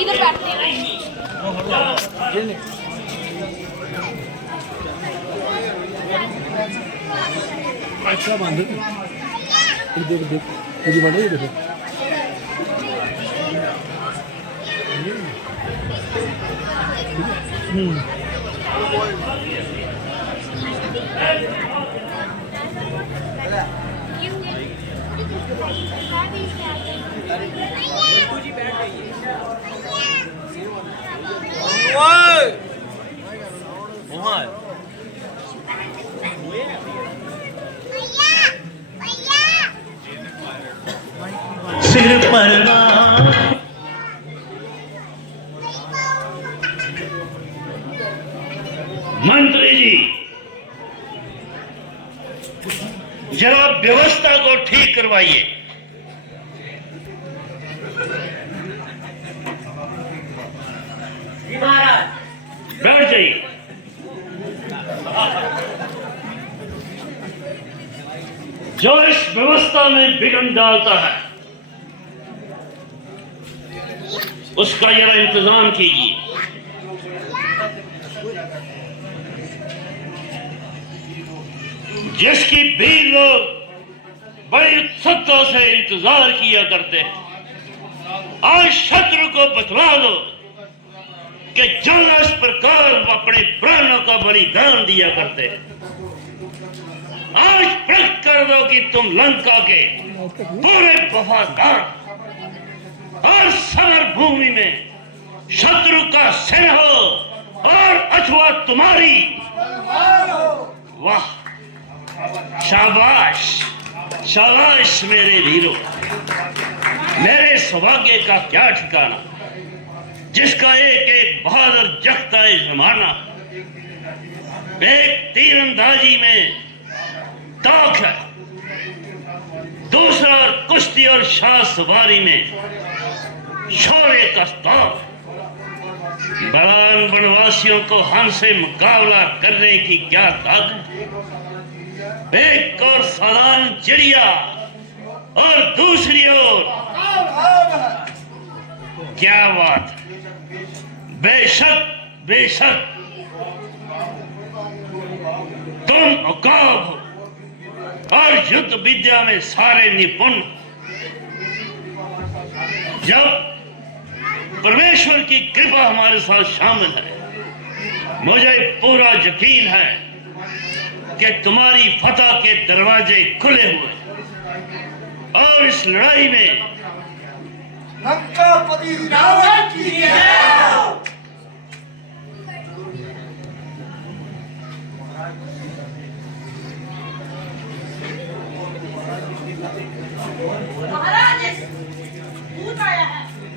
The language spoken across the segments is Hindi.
इधर बैठते हैं। अच्छा बांध देख देख मुझे बना ही देखो सिर पर मंत्री जी जरा व्यवस्था को ठीक करवाइए। बैठ जाइए। जो इस व्यवस्था में विघ्न डालता है उसका जरा इंतजाम कीजिए। जिसकी भी लोग बड़ी उत्सुकता से इंतजार किया करते हैं, आज शत्रु को बतला दो कि जो इस प्रकार अपने प्राणों का बलिदान दिया करते हैं, आज प्रकट कर दो कि तुम लंका के पूरे वफादार और समर भूमि में शत्रु का सिर हो और अथवा तुम्हारी। वाह, शाबाश शाबाश मेरे वीरों, मेरे सौभाग्य का क्या ठिकाना, जिसका एक एक बहादुर जगता है जमाना। एक तीरंदाजी में ताक है, दूसरा कुश्ती और शाह सवारी में शौर्य का स्ताप। बलान वनवासियों को हमसे मुकाबला करने की क्या ताकत। एक और साधारण चिड़िया और दूसरी ओर क्या बात। बेशक बेशक तुम उकाब हो और युद्ध विद्या में सारे निपुण। जब परमेश्वर की कृपा हमारे साथ शामिल है, मुझे पूरा यकीन है कि तुम्हारी फतह के दरवाजे खुले हुए और इस लड़ाई में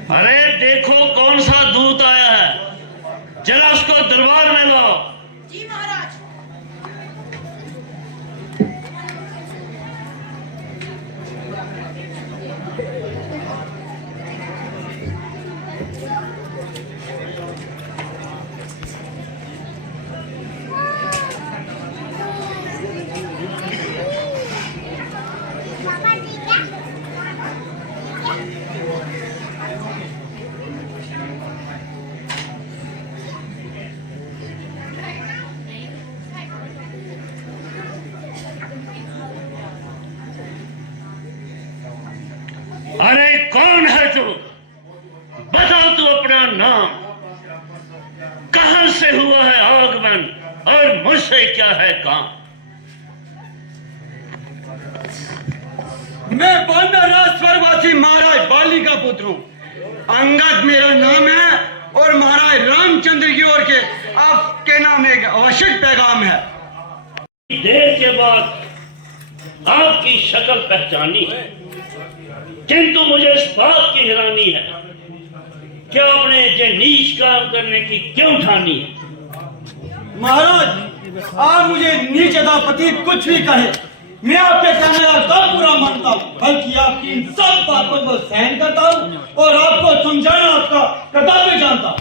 अरे देखो कौन सा दूत आया है, जरा उसको दरबार में लाओ। जी महाराज। अरे कौन है तू, बताओ तू अपना नाम, कहां से हुआ है आगमन और मुझसे क्या है काम। मैं पांडवराज स्वर्गवासी महाराज बाली का पुत्र हूँ। अंगद मेरा नाम है और महाराज रामचंद्र की ओर के आपके नाम एक आवश्यक पैगाम है। देर के बाद आपकी शक्ल पहचानी है, किंतु मुझे इस बात की हैरानी है कि आपने ये नीच काम करने की क्यों ठानी है। महाराज आप मुझे नीच अदापति कुछ भी कहे, मैं आपके कहने का पूरा मानता हूँ, बल्कि आपकी इन सब बातों को सहन करता हूँ और आपको समझाना आपका कर्तव्य जानता हूँ।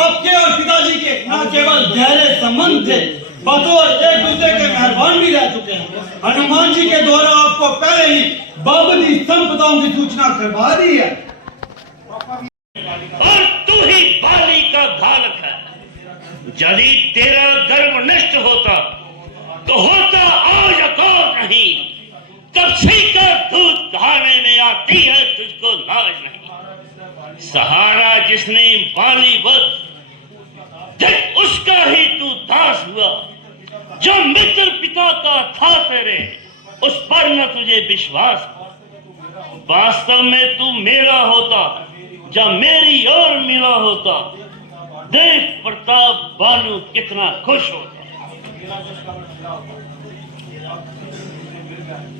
आपके और पिताजी के न केवल गहरे संबंध थे, बतौर एक दूसरे के मेहरबान भी रह चुके हैं। हनुमान जी के द्वारा आपको पहले ही बाबरी संपत्ति आपदाओं की सूचना करवा दी है। और तू ही बाली का घालक है। यदि तेरा गर्व नष्ट होता तो होता आज अकाल नहीं, तब से का दूध कहाने में आती है तुझको लाज नहीं। सहारा जिसने बाली वक्त जब उसका ही तू दास हुआ, जो मित्र पिता का था तेरे उस पर न तुझे विश्वास। वास्तव में तू मेरा होता जब मेरी ओर मिला होता, देख प्रताप बालू कितना खुश होता।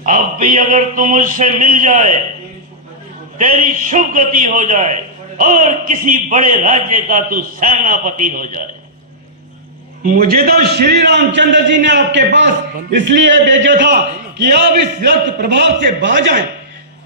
अब भी अगर तू मुझसे मिल जाए, तेरी शुभ गति हो जाए और किसी बड़े राज्य का तू सेनापति हो जाए। मुझे तो श्री रामचंद्र जी ने आपके पास इसलिए भेजा था कि आप इस रक्त प्रभाव से बाज आए।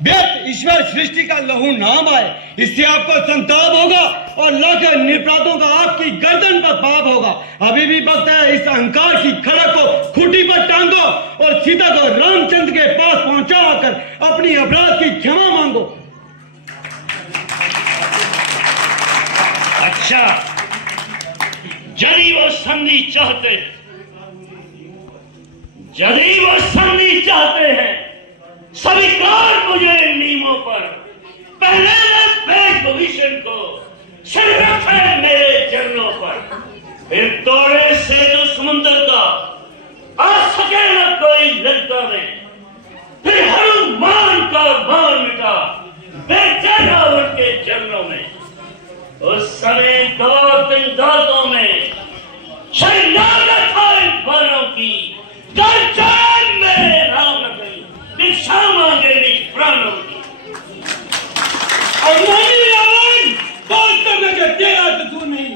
व्यर्थ ईश्वर सृष्टि का लहू नाम आए, इससे आपको संताप होगा और लाख निपराधों का आपकी गर्दन पर पाप होगा। अभी भी वक्त है इस अहंकार की खड़क को खूंटी पर टांगो और सीता को रामचंद्र के पास पहुंचाकर अपनी अपराध की क्षमा मांगो। अच्छा, यदि वो संधि चाहते हैं, यदि वो संधि चाहते हैं, स्वीकार मुझे नीमों पर। पहले वेद भविष्य को सिर रखे मेरे चरणों पर, फिर तोड़े से जो समुद्र का आ सके न कोई लंका में, फिर हनुमान का बाण मिटा बेचारावर के चरणों में। उस समय दो तीन दांतों में शरणागत था इन बाणों की, गर्जन में राम गई भिक्षा मांगे निज प्राणों की। और नहीं रावण, बात करने का तेरा कसूर नहीं,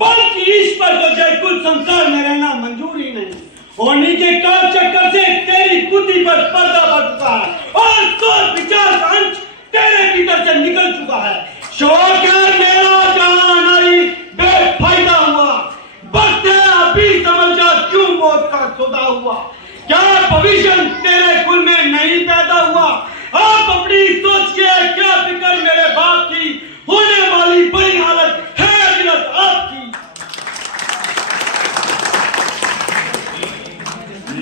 बल्कि ईश्वर को जयकुल संसार में रहना मंजूर ही नहीं। होनी के काल चक्कर से तेरी बुद्धि पर पर्दा पड़ चुका है और सोच विचार का अंश तेरे भीतर से निकल चुका है। शौक है मेरा जहां नहीं बेफायदा हुआ, वक्त है अभी समझ जा क्यों मौत का सौदा हुआ। क्या भविष्य तेरे कुल में नहीं पैदा हुआ? आप अपनी सोच के क्या फिक्र मेरे बाप की, होने वाली बड़ी हालत है अजनत आपकी।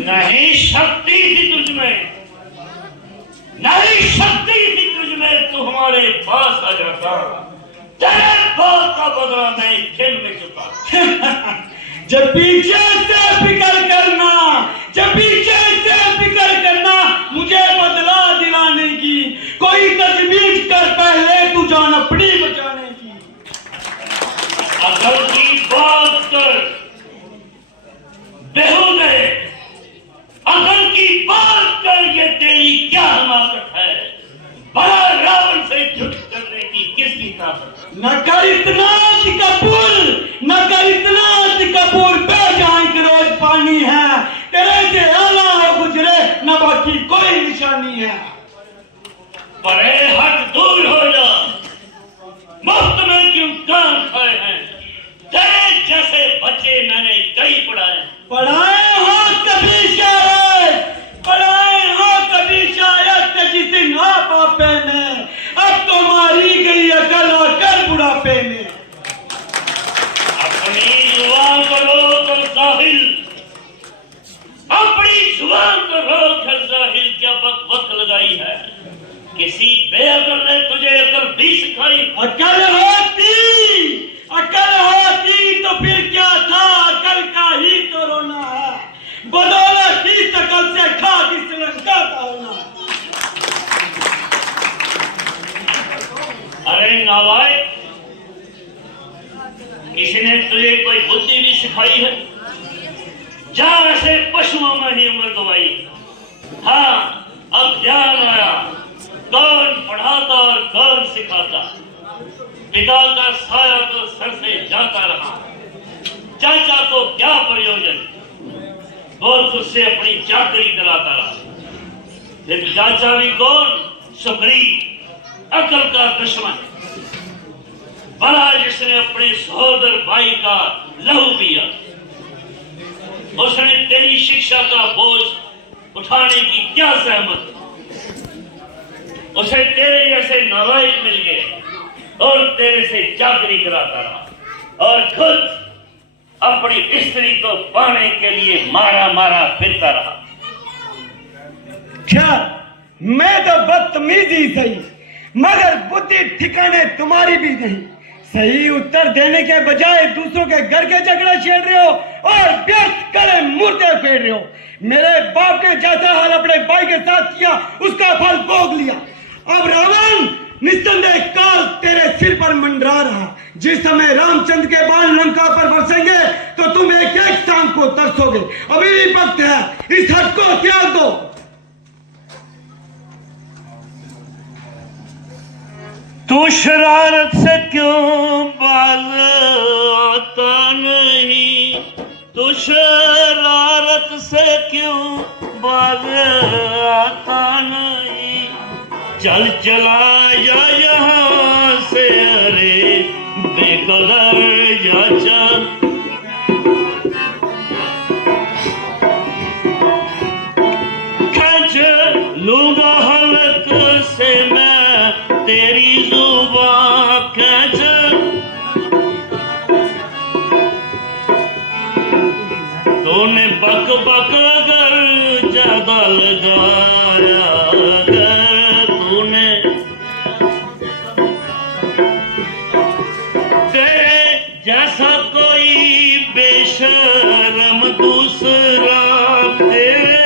नहीं शक्ति थी तुझमें, नहीं शक्ति थी तुझमें, तू हमारे पास आ जाता। तेरे बाप का बदला नहीं खेल में चुका। जब पीछे से फिक्र करना, जब पीछे से फिक्र करना मुझे बदला दिलाने की, कोई तजवीज कर पहले तू जान अपनी बचाने की। अकल की बात कर बेहुदे, अकल की बात कर, ये तेरी क्या हमाकत है? बड़ा रावण से युद्ध करने की किसकी ताकत? न कर इतना कपूर, न कर इतना कपूर, बेजान की रोज पानी है, तेरे से आला हो गुजरे न बाकी कोई निशानी है। परे हट दूर हो जा, मुफ्त में क्यों काम खाए हैं? तेरे जैसे बच्चे मैंने कई पढ़ाए हो कभी शायद, पढ़ाए हो कभी शायद जिस दिन आप आपे में, अब तो मारी गई अकल आकर बुढ़ापे में। अपनी जुबान को रोक जाहिल, अपनी जुबान को रोक जाहिल, क्या वक्त लगाई है? किसी बेअकल ने तुझे अकल भी सिखाई? अकल होती तो फिर क्या था, अकल का ही तो रोना है, बदौलत इस अकल से खाक इस लंका का होना। अरे नालायक, किसी ने तुझे कोई बुद्धि भी सिखाई है? जा ऐसे पशुओं में ही उम्र गवाई। हाँ, अब ध्यान आया कौन पढ़ाता और कौन सिखाता। पिता का साया तो सर से जाता रहा, चाचा को क्या प्रयोजन, वो तुझसे अपनी चाकरी कराता रहा। फिर चाचा भी कौन? सुग्रीव, अकल का दुश्मन, बड़ा जिसने अपने सहोदर भाई का लहू पिया। उसने तेरी शिक्षा का बोझ उठाने की क्या सहमत? उसे तेरे जैसे नालायक मिल गए और तेरे से चाकरी कराता रहा और खुद अपनी स्त्री को पाने के लिए मारा मारा फिरता रहा। क्या मैं तो बदतमीजी सही, मगर बुद्धि ठिकाने तुम्हारी भी नहीं। सही उत्तर देने के बजाय दूसरों के घर के झगड़ा छेड़ रहे हो और व्यर्थ करे मुर्दे फेर रहे हो। मेरे बाप ने जैसा हाल अपने भाई के साथ किया उसका फल भोग लिया। अब रावण निस्संदेह काल तेरे सिर पर मंडरा रहा। जिस समय रामचंद्र के बाण लंका पर बरसेंगे तो तुम एक एक शाम को तरसोगे। अभी भी वक्त है, इस हट को त्याग दो। तू शरारत से क्यों बाज आता नहीं, तू शरारत से क्यों बाज आता नहीं, चल चला जा यहाँ से, अरे बेकदर जा चल। खींच लूंगा हलक से मैं तेरी जुबां खींच, तूने बक बक अगर ज्यादा लगाया, अगर तूने तेरे जैसा कोई बेशर्म दूसरा तेरे,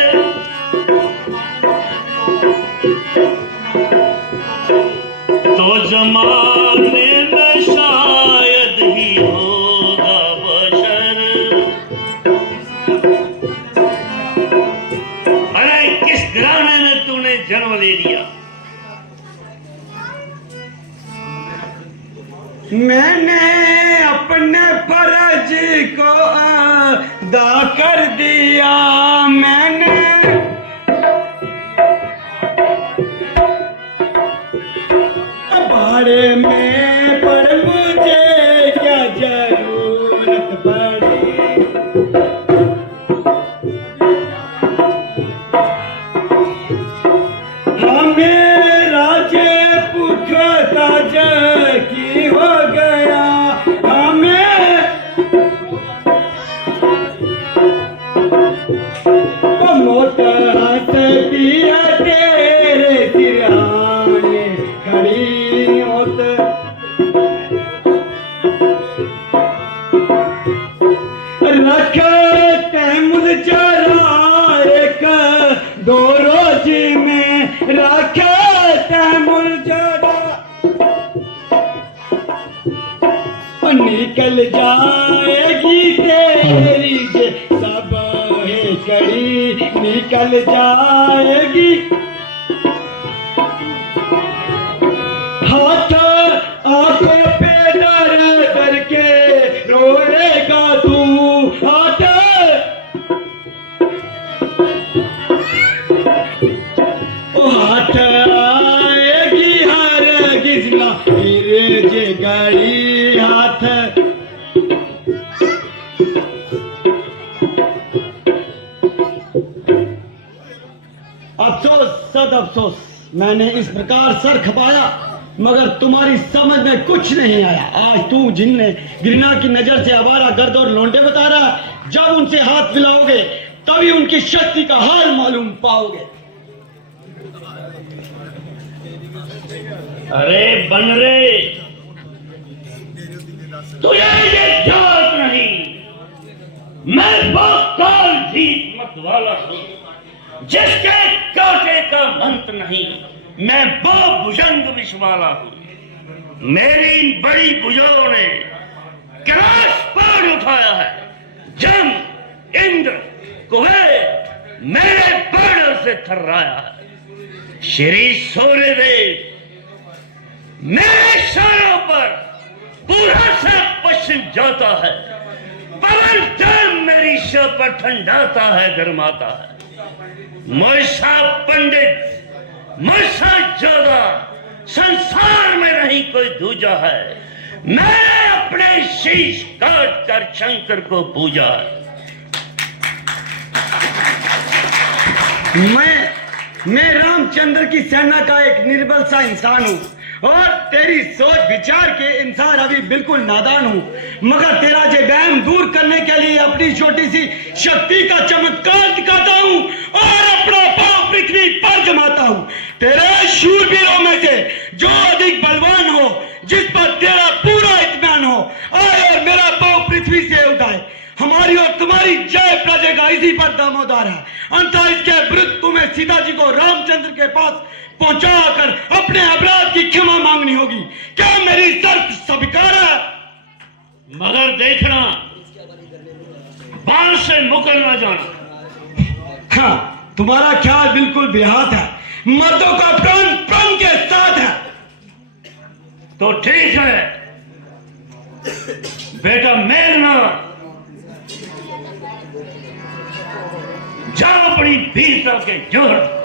तो जमाने में शायद ही होगा बशर। अरे किस घराने में तूने जन्म ले लिया। मैंने अपने फर्ज को अदा कर दिया, मैंने बारे में पर मुझे क्या जरूरत पड़ी। हमें राजे पुछता की हो गया, हमें मोटा से दिया तेरे सिरहाने खड़ी होत। रखते मुझरा एक दो रोज में, रखते मुझरा निकल जाएगी तेरी जे सब है कड़ी, निकल जाएगी। हाथ आंखों पे डर डर के रोएगा तू, हाथ हाथ आएगी हर गिजला फिर जे गड़ी हाथ। अफसोस सद अफसोस, मैंने इस प्रकार सर खपाया मगर तुम्हारी समझ में कुछ नहीं आया। आज तू जिनने घृणा की नजर से आवारा गर्द और लौंडे बता रहा, जब उनसे हाथ मिलाओगे तभी उनकी शक्ति का हाल मालूम पाओगे। अरे बनरे, तुझे ये याद नहीं, मैं बहुकाल जीत मत वाला हूं, जिसके कांटे का अंत नहीं, मैं बहु भुजंग विष वाला हूं। मेरी इन बड़ी भुजाओं ने कैलाश पार उठाया है। जम, इंद्र, कुबेर मेरे बाणों से थर्राया है। श्री सूर्यदेव मेरे शानों पर पूरा से पश्चिम जाता है। पवन जल मेरी शव पर ठंडाता है, गरमाता है। मुझसा पंडित, मुझसा ज्यादा संसार में नहीं कोई दूजा है। मैंने अपने शीश काट कर शंकर को पूजा है। मैं रामचंद्र की सेना का एक निर्बल सा इंसान हूँ और तेरी सोच विचार के इंसान अभी बिल्कुल नादान हूँ, मगर तेरा जे वहम दूर करने के लिए अपनी छोटी सी शक्ति का चमत्कार दिखाता हूँ और अपना पांव पृथ्वी पर जमाता हूँ। तेरे शूरवीरों में से जो अधिक बलवान हो, जिस पर तेरा पूरा इत्मीनान हो, आए और मेरा पांव पृथ्वी से उठाए। हमारी और तुम्हारी जय प्रजेगा इसी पर दामोदार है। अंततः इसके विरुद्ध तुम्हें सीता जी को रामचंद्र के पास पहुंचाकर अपने अपराध की क्षमा मांगनी होगी। क्या मेरी शर्त स्वीकार है? मगर देखना, बाल से मुकर न जाना। हाँ, तुम्हारा ख्याल बिल्कुल बेहात है। मर्दों का प्राण प्राण के साथ है। तो ठीक है बेटा मेघना, जाओ अपनी वीरता के जोहर।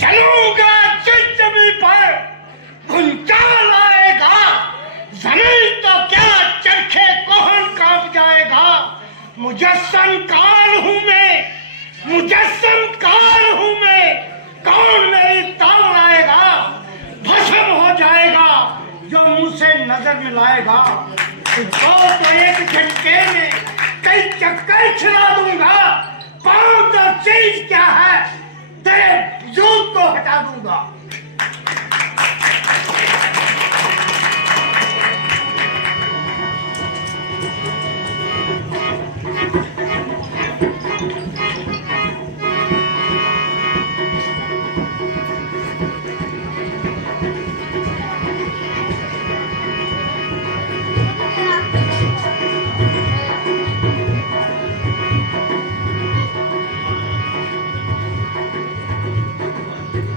चलूंगा जिस जमीन पर भूचाल आएगा, जमीन तो क्या चरखे कोहन कांप जाएगा। मुजस्सम काल हूं मैं, मुजस्सम काल हूं मैं, कौन मेरी ताल आएगा। भस्म हो जाएगा जो मुंह से नजर मिलाएगा। तो एक झटके में कई चक्कर छिड़ा दूंगा। पाँव तो चीज क्या है, तेरे वजूद को हटा दूंगा।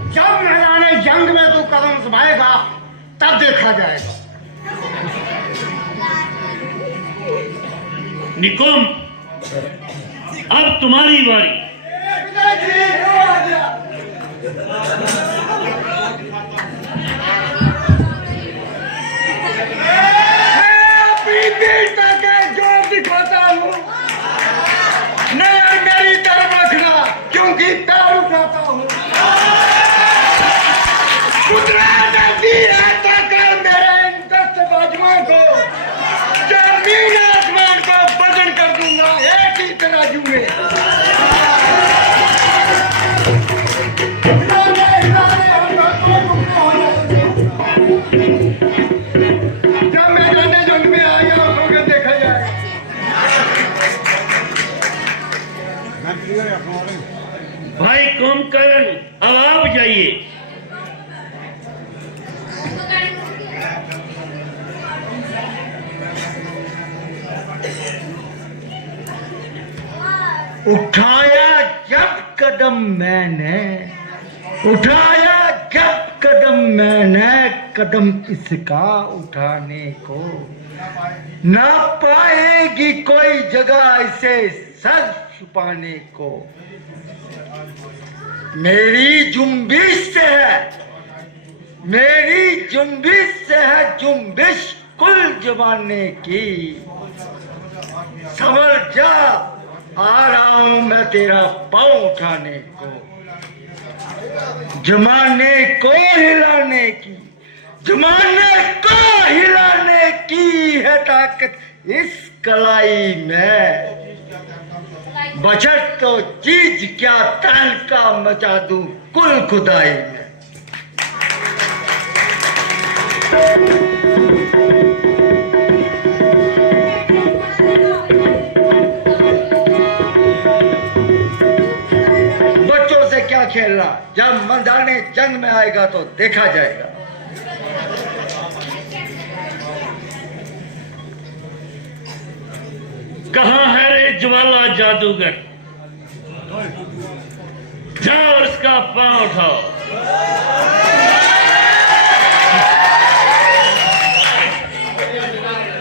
जब मैदाने जंग में तू कदम दबाएगा तब देखा जाएगा। निकुम, अब तुम्हारी बारी। अपनी वीरता के जोर दिखाता हूँ, नजर मेरी तरफ रखना क्योंकि पैर उठाता हूँ। कुदरत ऐसी है ताकत मेरे इन दस्त बाजुओं को, जमीन आसमान को वजन कर दूंगा एक ही तराजू में। जब मैदान जंग में आ गया होगा देखा जाए। भाई कुंभकर्ण, अब आप जाइए। उठाया जब कदम मैंने, उठाया जब कदम मैंने, कदम इसका उठाने को ना पाएगी कोई जगह इसे सर छुपाने को। मेरी जुम्बिश से है, मेरी जुम्बिश से है जुम्बिश कुल जमाने की। संभल जा, आ रहा हूं मैं तेरा पांव उठाने को। जमाने को हिलाने की, जमाने को हिलाने की है ताकत इस कलाई में। बचत तो चीज क्या तन का मचा दूं कुल खुदाई में। बच्चों से क्या खेलना, जब मैदाने जंग में आएगा तो देखा जाएगा। कहाँ है रे ज्वाला जादूगर? जाओ उसका पांव उठाओ।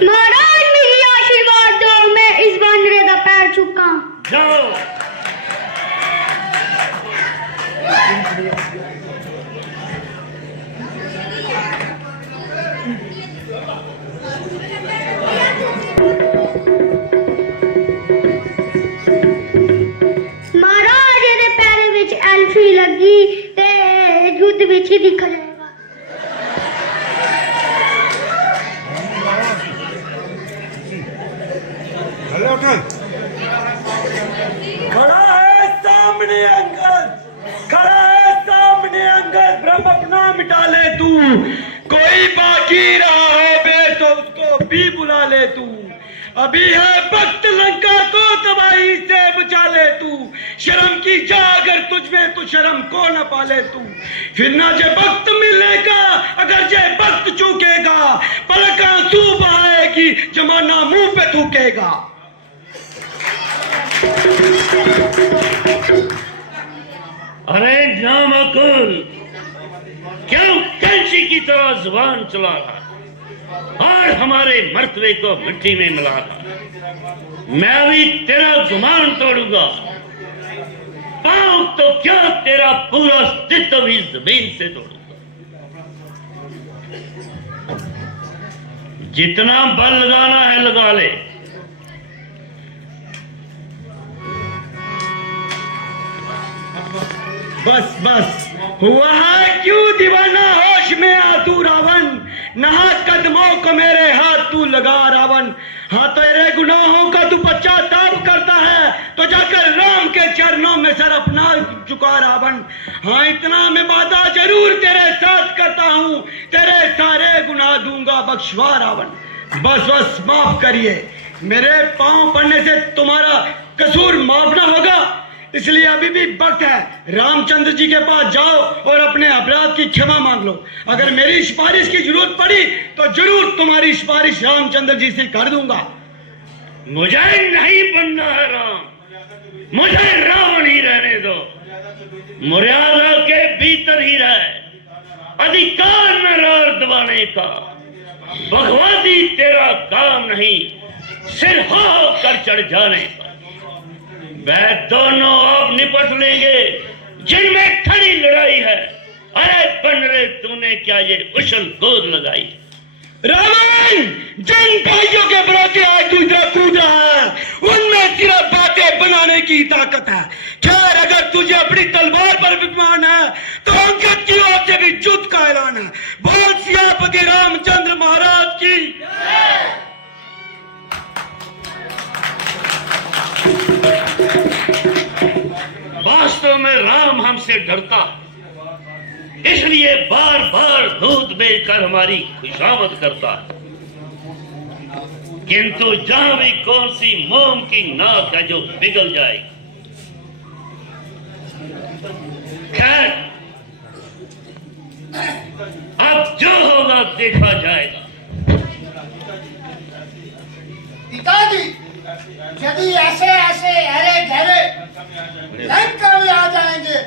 महाराज मेरी आशीर्वाद दो, मैं इस बंदरे का पैर चुका। जाओ। करके देखा जाएगा। खड़ा है सामने अंगद, खड़ा है सामने अंगद, ब्रह्म अपना मिटा ले तू, कोई बाकी रहा हो बे तो उसको भी बुला ले तू, अभी है वक्त लंका को तबाही से बचा ले तू, शर्म की जा अगर तुझ में तो शर्म को न पाले तू, फिर ना जे वक्त मिलने का अगर जे वक्त चूकेगा, पलक आंसू बहाएगी जमाना मुंह पे थूकेगा। अरे नामकुल, क्यों कैंची की तरह जुबान चला रहा और हमारे मर्तबे को मिट्टी में मिला रहा। मैं भी तेरा गुमान तोड़ूंगा, पाऊं तो क्या तेरा पूरा अस्तित्व भी जमीन से तोड़ूंगा। जितना बल लगाना है लगा ले। बस बस हुआ है क्यों दीवाना होश में आ तू रावण, नहा कदमों को मेरे हाथ तू लगा रावण, हाँ तेरे गुनाहों का तू पश्चाताप करता है तो जाकर राम के चरणों में सर अपना झुका रावण, हाँ इतना मैं वादा जरूर तेरे साथ करता हूँ, तेरे सारे गुनाह दूंगा बख्शवा रावण। बस बस माफ करिए, मेरे पांव पड़ने से तुम्हारा कसूर माफ ना होगा, इसलिए अभी भी वक्त है, रामचंद्र जी के पास जाओ और अपने अपराध की क्षमा मांग लो। अगर मेरी सिफारिश की जरूरत पड़ी तो जरूर तुम्हारी सिफारिश रामचंद्र जी से कर दूंगा। मुझे नहीं बनना है राम, मुझे रावण ही रहने दो, मर्यादा के भीतर ही रहे, अधिकार में रार दबाने का, भगवादी तेरा काम नहीं, सिर हो कर चढ़ जाने का। वह दोनों अब निपट लेंगे जिनमें खड़ी लड़ाई है। अरे बनरे तूने क्या ये उछल कूद लगाई? रावण, जिन भाइयों के विरोधी आज तू इधर कूद रहा है उनमें सिर्फ बातें बनाने की ताकत है। खैर अगर तुझे अपनी तलवार पर विमान है तो अंगद की ओर से भी युद्ध का ऐलान है। बोल सियापति रामचंद्र महाराज की। वास्तव में राम हमसे डरता, इसलिए बार बार दूध बेचकर हमारी खुशामद करता, किंतु जहां भी कौन सी मोम की नाक है जो पिघल जाएगी। खैर अब जो होगा देखा जाएगा। पिताजी, यदि ऐसे ऐसे अरे गहरे लंका में आ जाएंगे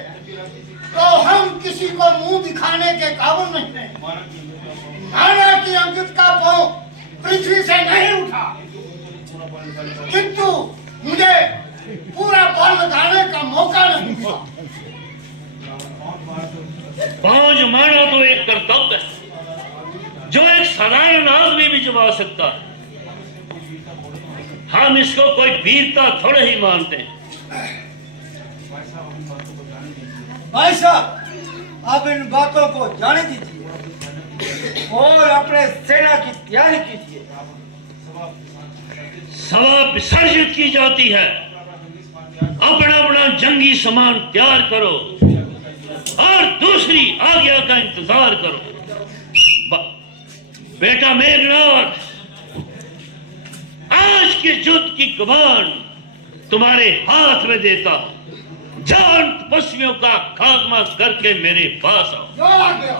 तो हम किसी को मुंह दिखाने के काबिल नहीं हैं। माना कि अंकित का पांव पृथ्वी से नहीं उठा, किंतु मुझे पूरा बल लगाने का मौका नहीं मिला। पांव जमाना तो एक कर्तव्य है जो एक साधारण आदमी भी जमा सकता है। हम इसको कोई वीरता थोड़े ही मानते हैं। भाई साहब, आप इन बातों को जाने दीजिए और अपने सेना की तैयारी कीजिए। सभा विसर्जित की जाती है, अपना अपना जंगी सामान तैयार करो और दूसरी आज्ञा का इंतजार करो। बेटा मेघनाथ, आज के युद्ध की कमान तुम्हारे हाथ में देता हूं। जान तपस्वियों का खात्मा करके मेरे पास आओ। जो आ गया।